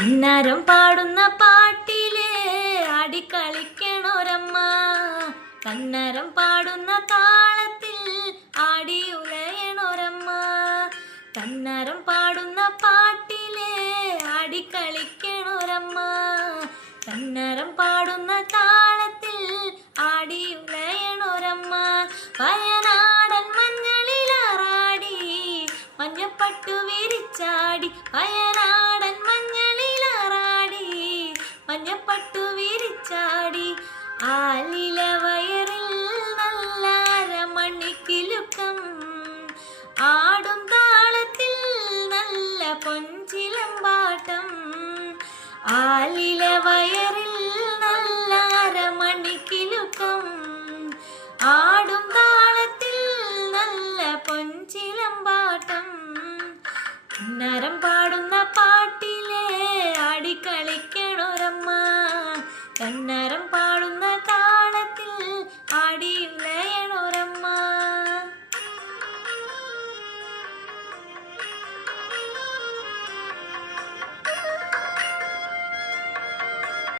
കണ്ണാരം പാടുന്ന പാട്ടിലെ ആടിക്കളിക്കണോരമ്മ കണ്ണാരം പാടുന്ന താളത്തിൽ ആടി ഉലയണോരമ്മ കണ്ണാരം പാടുന്ന പാട്ടിലെ ആടിക്കളിക്കണോരമ്മ കണ്ണാരം പാടുന്ന താളത്തിൽ ആടി ഉലയണോരമ്മ വയനാടൻ മഞ്ഞളിലാറാടി മഞ്ഞപ്പട്ടു വിരിച്ചാടി മഞ്ഞളിലാറാടി മഞ്ഞപ്പട്ടു വിരിച്ചാടി. ആലില വയറിൽ നല്ല അരമണിക്കിലുക്കം. ആടും താളത്തിൽ നല്ല പൊഞ്ചിലമ്പാട്ടം ആലില വയറിൽ നല്ല അരമണിക്കിലുക്കം. ആടും താളത്തിൽ നല്ല പൊഞ്ചിലമ്പാട്ടം കിന്നാരം And.